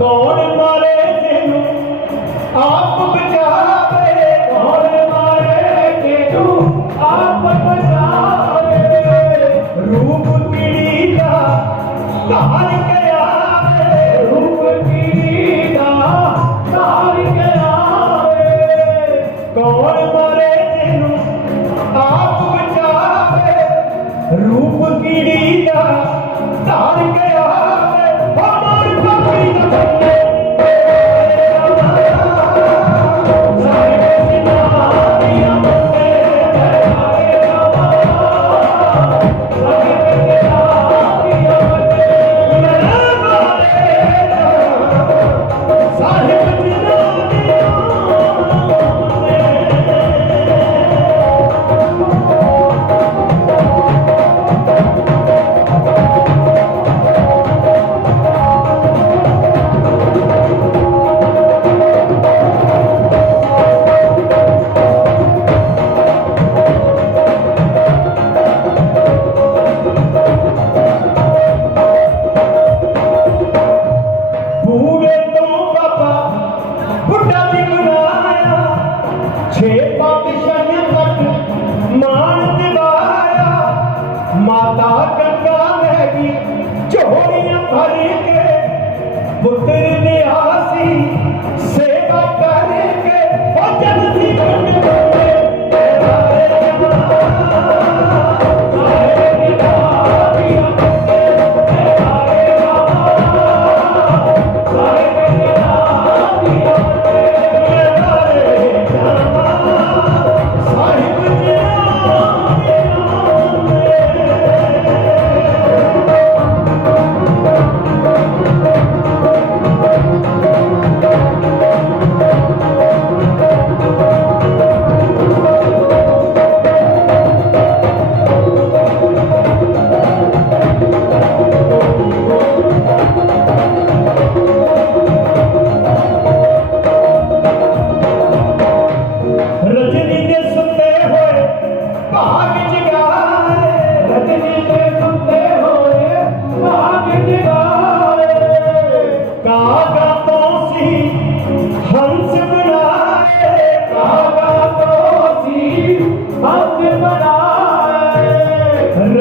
कौन मारे तेनू आप बचा कौन मारे आप बचा रूप पीड़ी का तार गया रे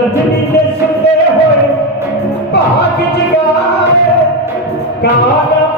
रजनी सुनते हुए भाग जगावे